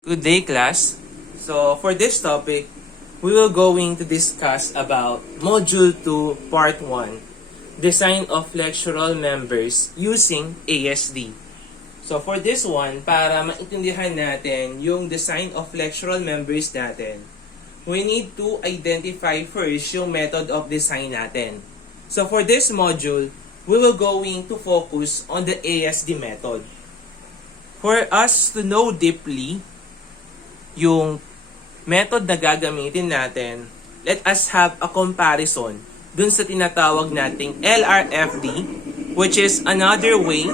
Good day, class. So, for this topic, we will going to discuss about Module 2, Part 1, Design of Lectural Members using ASD. So, for this one, para maintindihan natin yung design of lectural members natin, we need to identify first yung method of design natin. So, for this module, we will going to focus on the ASD method. For us to know deeply yung method na gagamitin natin, let us have a comparison dun sa tinatawag nating LRFD, which is another way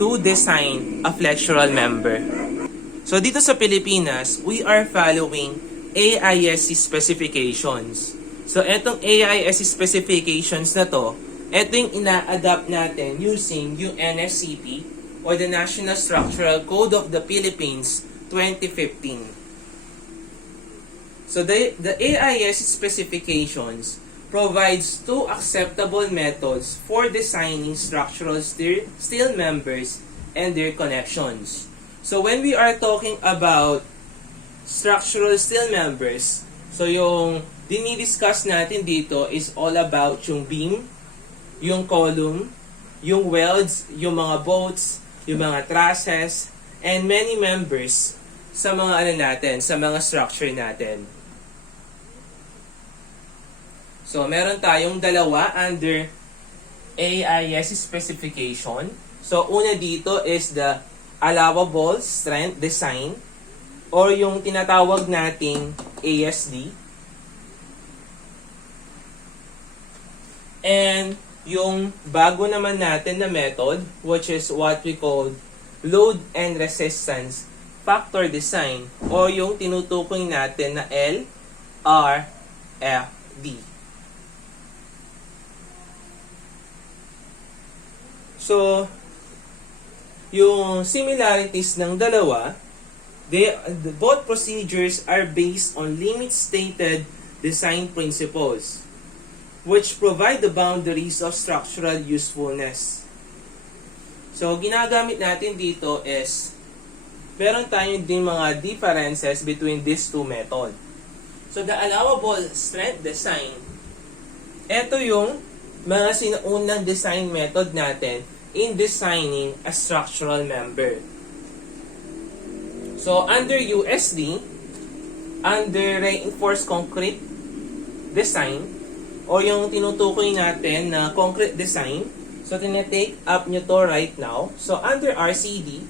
to design a lectural member. So dito sa Pilipinas, we are following AISC specifications. So etong AISC specifications na to, ito yung ina-adapt natin using yung NSCP or the National Structural Code of the Philippines 2015. So the AISC specifications provides two acceptable methods for designing structural steel members and their connections. So when we are talking about structural steel members, so yung dinidiscuss natin dito is all about yung beam, yung column, yung welds, yung mga bolts, yung mga trusses, and many members sa mga sa mga structure natin. So, meron tayong dalawa under AISC specification. So, una dito is the allowable strength design or yung tinatawag nating ASD. And yung bago naman natin na method, which is what we call load and resistance factor design o yung tinutukoy natin na LRFD. So, yung similarities ng dalawa, both procedures are based on limit-stated design principles, which provide the boundaries of structural usefulness. So, ginagamit natin dito is, meron tayong din mga differences between these two methods. So, the allowable strength design, ito yung mga sinuunang design method natin in designing a structural member. So, under USD, under reinforced concrete design, o yung tinutukoy natin na concrete design, so tinetake up nyo to right now. So, under RCD,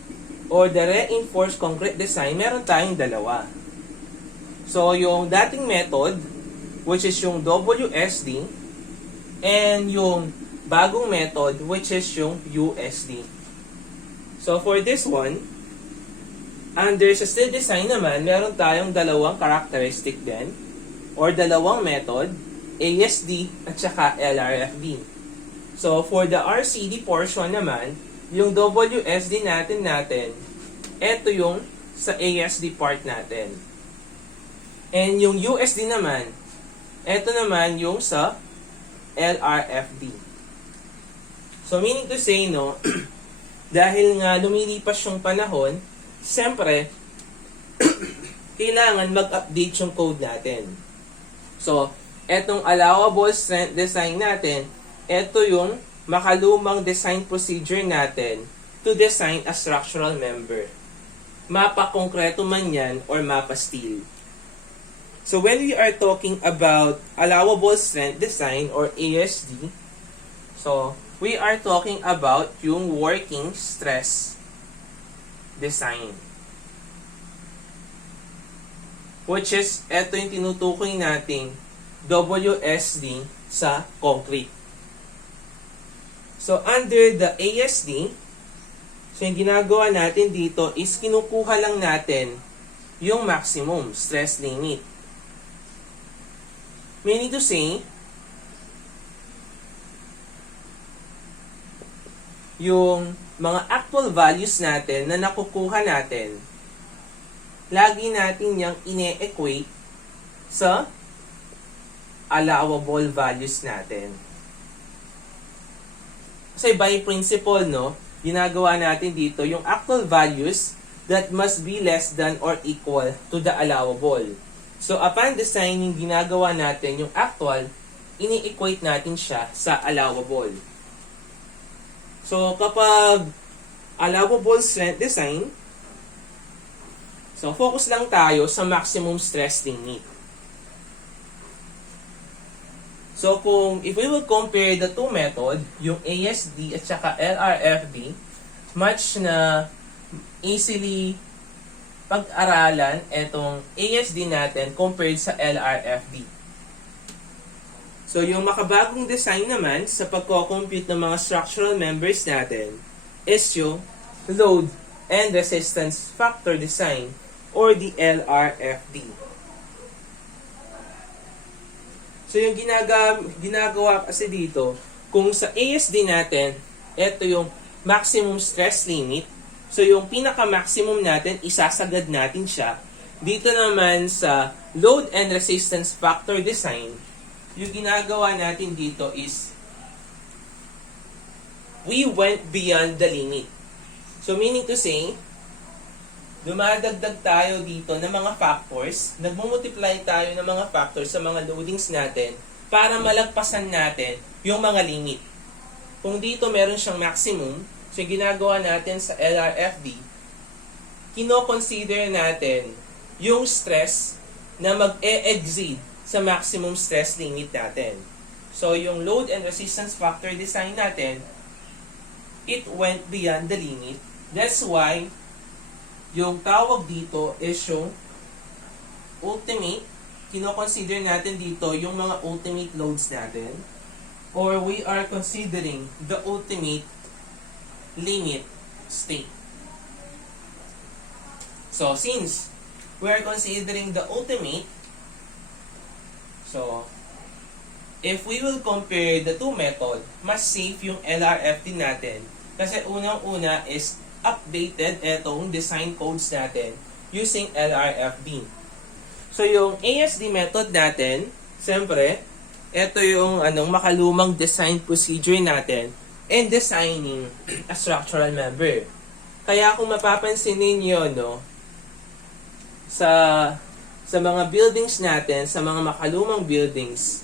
or the reinforced concrete design, meron tayong dalawa. So, yung dating method, which is yung WSD, and yung bagong method, which is yung USD. So, for this one, under sa steel design naman, meron tayong dalawang characteristic din, or dalawang method, ASD at saka LRFD. So, for the RCD portion naman, yung WSD natin, eto yung sa ASD part natin. And yung USD naman, eto naman yung sa LRFD. So, meaning to say, no, dahil nga lumilipas yung panahon, siyempre, kailangan mag-update yung code natin. So, etong allowable strength design natin, eto yung makalumang design procedure natin to design a structural member. Mapa konkreto man yan or mapa steel. So, when we are talking about allowable strength design or ASD, so, we are talking about yung working stress design. Which is, eto yung tinutukoy nating WSD sa concrete. So, under the ASD, so yung ginagawa natin dito is kinukuha lang natin yung maximum stress limit. Meaning to say, yung mga actual values natin na nakukuha natin, lagi natin yung ine-equate sa allowable values natin. Kasi by principle, no, ginagawa natin dito yung actual values that must be less than or equal to the allowable. So upon designing, ginagawa natin yung actual, ini-equate natin siya sa allowable. So kapag allowable strength design, so focus lang tayo sa maximum stress limit. So if we will compare the two method, yung ASD at saka LRFD, much na easily pag-aralan itong ASD natin compared sa LRFD. So yung makabagong design naman sa pagko-compute ng mga structural members natin is yung load and resistance factor design or the LRFD. So yung ginagawa kasi dito, kung sa ASD natin, ito yung maximum stress limit. So yung pinaka-maximum natin, isasagad natin siya. Dito naman sa load and resistance factor design, yung ginagawa natin dito is we went beyond the limit. So meaning to say, dumadagdag tayo dito ng mga factors, nagmumultiply tayo ng mga factors sa mga loadings natin para malagpasan natin yung mga limit. Kung dito meron siyang maximum, so ginagawa natin sa LRFD, kino-consider natin yung stress na mag-e-exceed sa maximum stress limit natin. So yung load and resistance factor design natin, it went beyond the limit. That's why yung tawag dito is yung ultimate, kino-consider natin dito yung mga ultimate loads natin, or we are considering the ultimate limit state. So since we are considering the ultimate, so if we will compare the two method, mas safe yung LRFD natin kasi unang-una is updated etong design codes natin using LRFD. So yung ASD method natin, siyempre, ito yung makalumang design procedure natin in designing a structural member. Kaya kung mapapansin ninyo, no, sa mga buildings natin, sa mga makalumang buildings,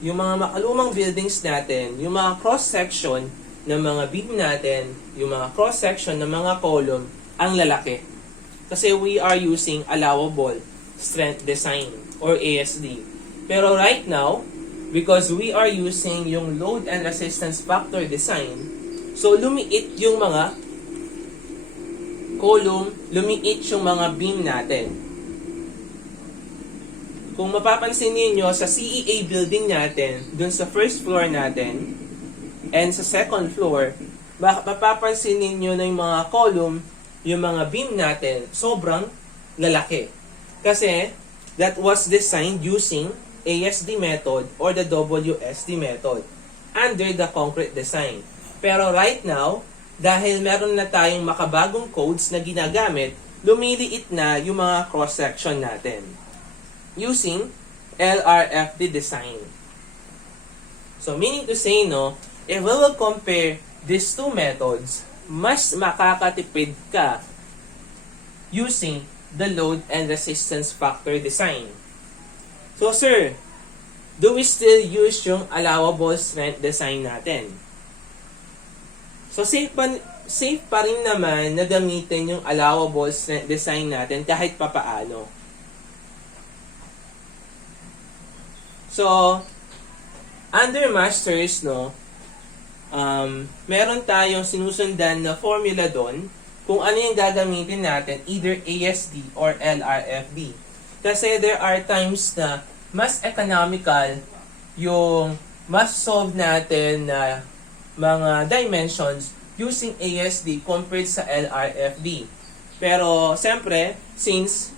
yung mga makalumang buildings natin, yung mga cross-section ng mga beam natin, yung mga cross-section ng mga column, ang lalaki. Kasi we are using allowable strength design or ASD. Pero right now, because we are using yung load and resistance factor design, so lumiit yung mga column, lumiit yung mga beam natin. Kung mapapansin niyo sa CEA building natin, dun sa first floor natin, and sa second floor, mapapansin ninyo na yung mga column, yung mga beam natin, sobrang lalaki. Kasi, that was designed using ASD method or the WSD method under the concrete design. Pero right now, dahil meron na tayong makabagong codes na ginagamit, lumiliit na yung mga cross-section natin using LRFD design. So, meaning to say, no, if we will compare these two methods, mas makakatipid ka using the load and resistance factor design. So sir, do we still use yung allowable strength design natin? So safe pa rin naman na gamitin yung allowable strength design natin kahit papaano. So, under masters, no, meron tayong sinusundan na formula doon kung ano yung gagamitin natin, either ASD or LRFD. Kasi there are times na mas economical yung mas solve natin na mga dimensions using ASD compared sa LRFD. Pero, siyempre, since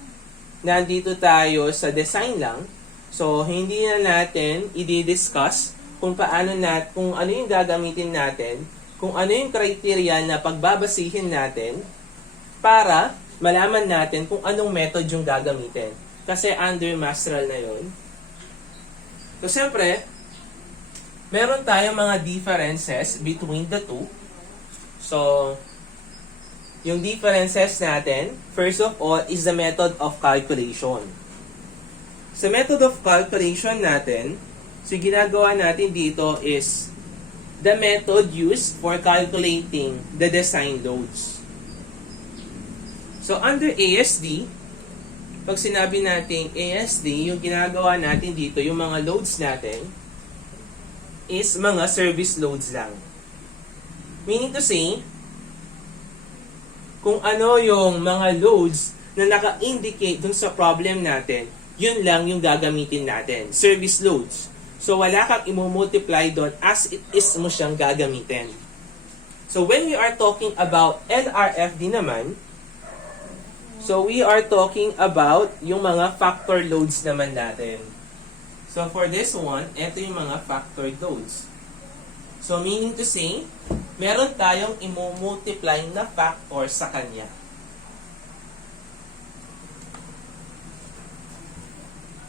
nandito tayo sa design lang, so hindi na natin i-discuss kung ano yung gagamitin natin, kung ano yung criteria na pagbabasihin natin para malaman natin kung anong method yung gagamitin. Kasi under masteral na yun. So, siyempre, meron tayong mga differences between the two. So, yung differences natin, first of all, is the method of calculation. Sa method of calculation natin, so ginagawa natin dito is the method used for calculating the design loads. So under ASD, pag sinabi natin ASD, yung ginagawa natin dito, yung mga loads natin, is mga service loads lang. Meaning to say, kung ano yung mga loads na naka-indicate dun sa problem natin, yun lang yung gagamitin natin. Service loads. So, wala kang imumultiply doon as it is mo siyang gagamitin. So, when we are talking about LRFD naman, so we are talking about yung mga factor loads naman natin. So, for this one, ito yung mga factor loads. So, meaning to say, meron tayong imumultiply na factor sa kanya.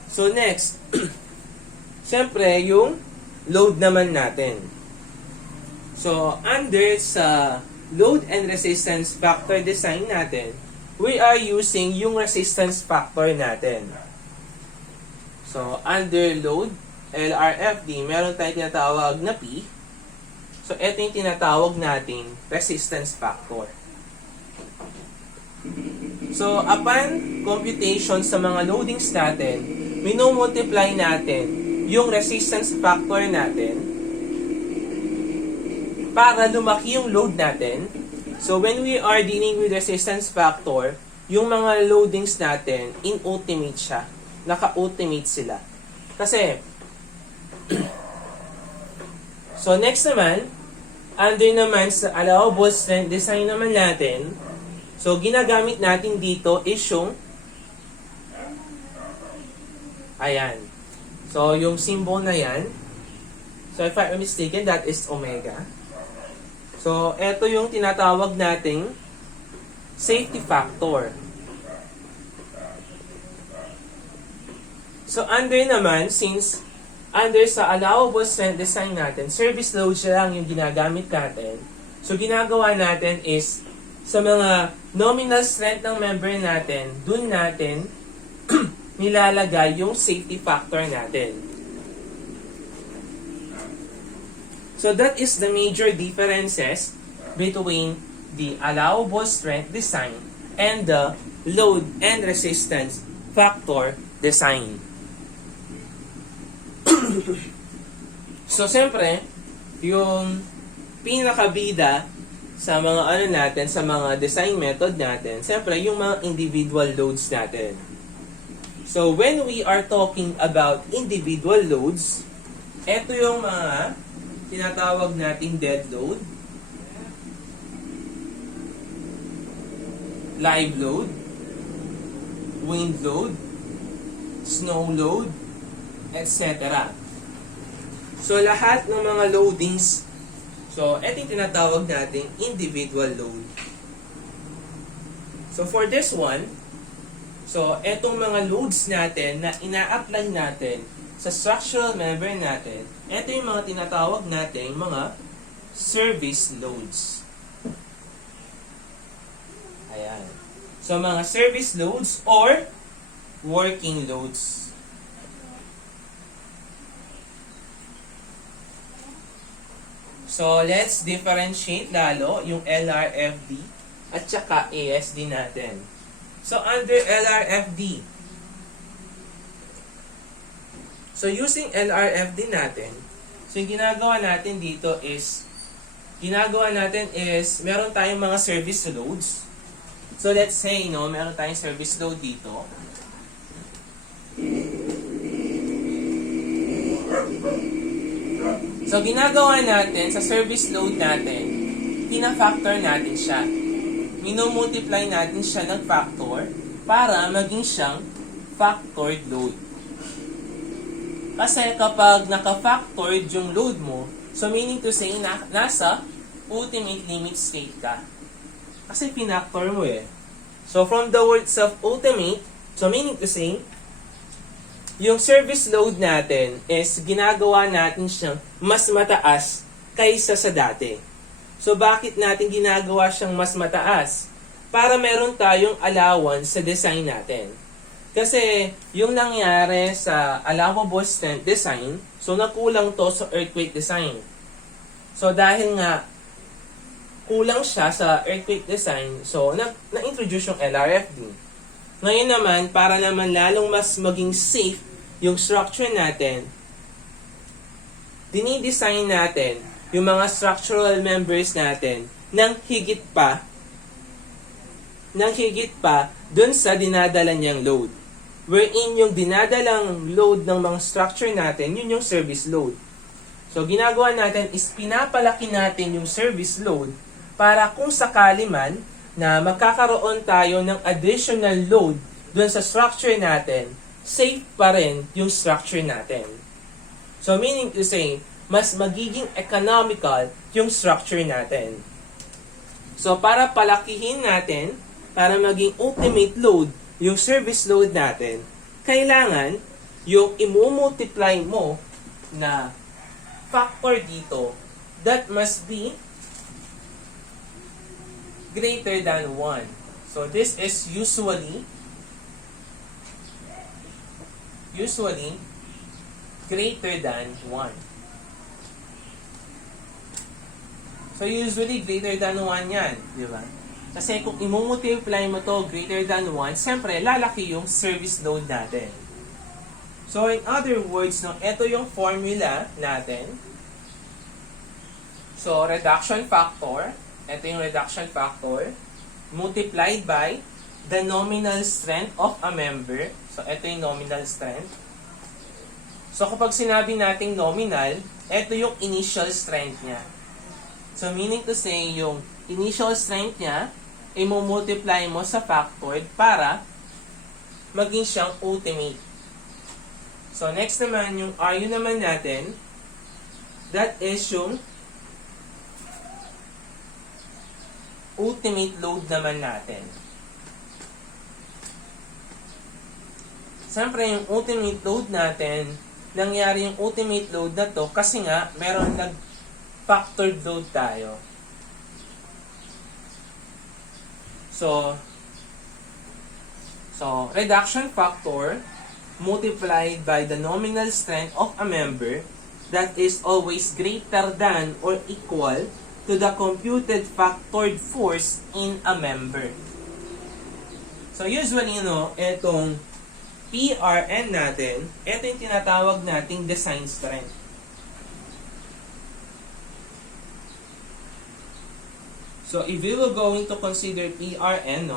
So, next, siyempre, yung load naman natin. So, under sa load and resistance factor design natin, we are using yung resistance factor natin. So, under load, LRFD, meron tayong tinatawag na P. So, ito yung tinatawag nating resistance factor. So, upon computation sa mga loadings natin, minumultiply natin yung resistance factor natin para lumaki yung load natin. So, when we are dealing with resistance factor, yung mga loadings natin, in-ultimate siya. Naka-ultimate sila. Kasi, so, next naman, under naman sa allowable strength design naman natin, so ginagamit natin dito is yung ayan. So yung symbol na yan, so if I'm mistaken, that is omega. So ito yung tinatawag nating safety factor. So under naman, since under sa allowable strength design natin, service load siya lang yung ginagamit natin. So, ginagawa natin is, sa mga nominal strength ng member natin, dun natin nilalagay yung safety factor natin. So, that is the major differences between the allowable strength design and the load and resistance factor design. So, siyempre, yung pinakabida sa mga ano natin, sa mga design method natin, siyempre, yung mga individual loads natin. So, when we are talking about individual loads, ito yung mga tinatawag nating dead load, live load, wind load, snow load, etc. So, lahat ng mga loadings, so, ito yung tinatawag nating individual load. So, for this one, so, etong mga loads natin na ina-apply natin sa structural member natin, ito yung mga tinatawag nating mga service loads. Ayan. So, mga service loads or working loads. So, let's differentiate lalo yung LRFD at saka ASD natin. So, under LRFD, so using LRFD natin, so yung ginagawa natin dito is, meron tayong mga service loads. So, let's say, meron tayong service load dito. So, ginagawa natin sa service load natin, pina-factor natin siya. Minumultiply natin siya ng factor para maging siyang factored load. Kasi kapag naka-factored yung load mo, so meaning to say, nasa ultimate limit state ka. Kasi pinactor mo eh. So, from the words of ultimate, so meaning to say, yung service load natin is ginagawa natin siyang mas mataas kaysa sa dati. So, bakit natin ginagawa siyang mas mataas? para meron tayong allowance sa design natin. Kasi yung nangyari sa allowable strength design, so nakulang to sa earthquake design. So dahil nga kulang siya sa earthquake design, so na-introduce yung LRFD. Ngayon naman, para naman lalong mas maging safe yung structure natin, dinidesign natin yung mga structural members natin ng higit pa dun sa dinadala niyang load. Wherein yung dinadalang load ng mga structure natin, yun yung service load. So, ginagawa natin is pinapalaki natin yung service load para kung sakali man na magkakaroon tayo ng additional load dun sa structure natin, safe pa rin yung structure natin. So, meaning to say, mas magiging economical yung structure natin. So, para palakihin natin, para maging ultimate load yung service load natin, kailangan yung i-multiply mo na factor dito, that must be greater than 1. So this is usually greater than 1. So usually greater than 1 yan, di ba? Kasi kung i-multiply mo to greater than 1, siyempre lalaki yung service load natin. So in other words, no, ito yung formula natin. So reduction factor, ito yung reduction factor, multiplied by the nominal strength of a member. So ito yung nominal strength. So kapag sinabi nating nominal, ito yung initial strength niya. So meaning to say, yung initial strength niya, i-multiply mo sa factored para maging siyang ultimate. So next naman, yung RU naman natin, that is yung ultimate load naman natin. Siyempre, yung ultimate load natin, nangyari yung ultimate load na to kasi nga, meron nag-factored load tayo. So, reduction factor multiplied by the nominal strength of a member that is always greater than or equal to the computed factored force in a member. So, usually, itong PRN natin, ito yung tinatawag nating design strength. So, if we were going to consider PRN,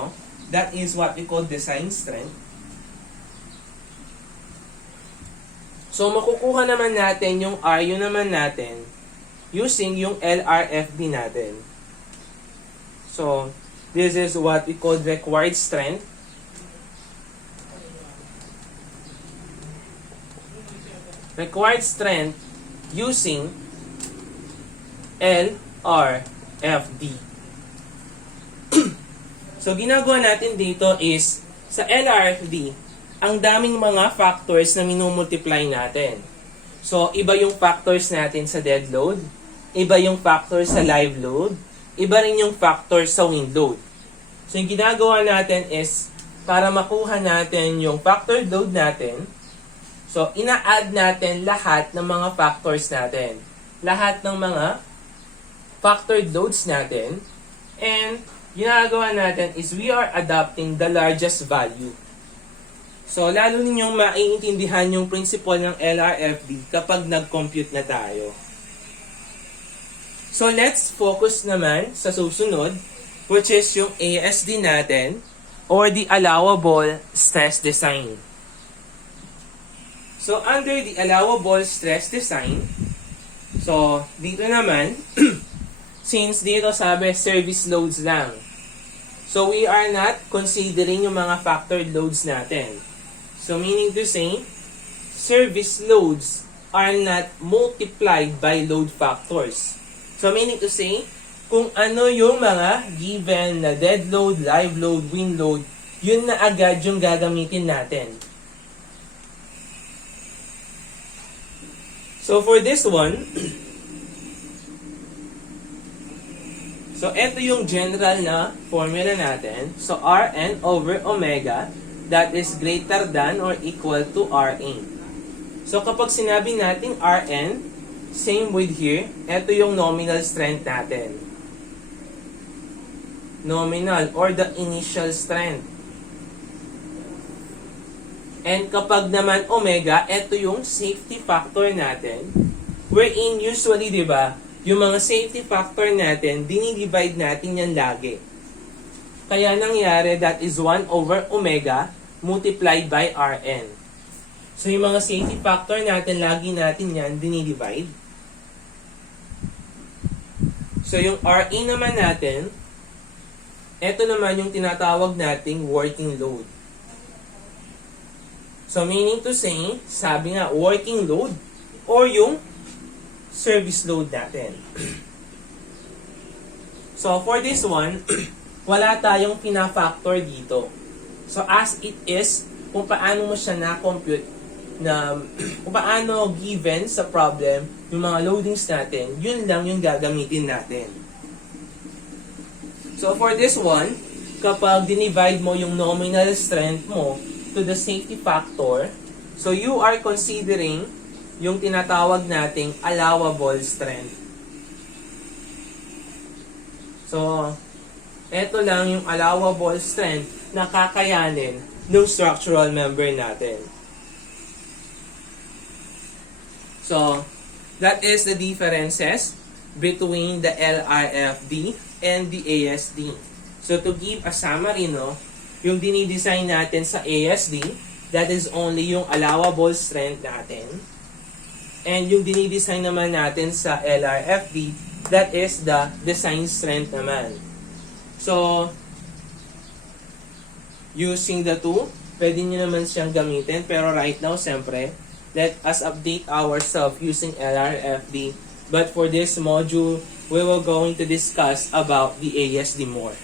that is what we call design strength. So, makukuha naman natin yung RU naman natin using yung LRFD natin. So, this is what we call required strength. Required strength using LRFD. So, ginagawa natin dito is, sa LRFD, ang daming mga factors na minumultiply natin. So, iba yung factors natin sa dead load, iba yung factors sa live load, iba rin yung factors sa wind load. So, yung ginagawa natin is, para makuha natin yung factored load natin, so, ina-add natin lahat ng mga factors natin. Lahat ng mga factored loads natin, and ginagawa natin is we are adopting the largest value. So, lalo ninyong maiintindihan yung principle ng LRFD kapag nag-compute na tayo. So, let's focus naman sa susunod, which is yung ASD natin, or the allowable stress design. So, under the allowable stress design, so, dito naman, since dito sabi service loads lang. So, we are not considering yung mga factored loads natin. So, meaning to say, service loads are not multiplied by load factors. So, meaning to say, kung ano yung mga given na dead load, live load, wind load, yun na agad yung gagamitin natin. So, for this one, So, ito yung general na formula natin. So, Rn over omega, that is greater than or equal to Ra. So, kapag sinabi natin Rn, same with here, ito yung nominal strength natin. Nominal or the initial strength. And kapag naman omega, ito yung safety factor natin. Wherein usually, di ba, yung mga safety factor natin, dinidivide natin yan lagi. Kaya nangyari, that is 1 over omega multiplied by Rn. So, yung mga safety factor natin, lagi natin yan dinidivide. So, yung Ra naman natin, ito naman yung tinatawag nating working load. So, meaning to say, sabi nga, working load or yung service load natin. So, for this one, wala tayong pina-factor dito. So, as it is, kung paano mo siya na-compute, kung paano given sa problem, yung mga loadings natin, yun lang yung gagamitin natin. So, for this one, kapag dinivide mo yung nominal strength mo to the safety factor, so you are considering yung tinatawag nating allowable strength. So, eto lang yung allowable strength na kakayanin ng structural member natin. So, that is the differences between the LRFD and the ASD. So, to give a summary, no, yung dinidesign natin sa ASD, that is only yung allowable strength natin. And yung dinidesign naman natin sa LRFD, that is the design strength naman. So, using the two, pwede nyo naman siyang gamitin. Pero right now, siyempre, let us update ourselves using LRFD. But for this module, we will going to discuss about the ASD more.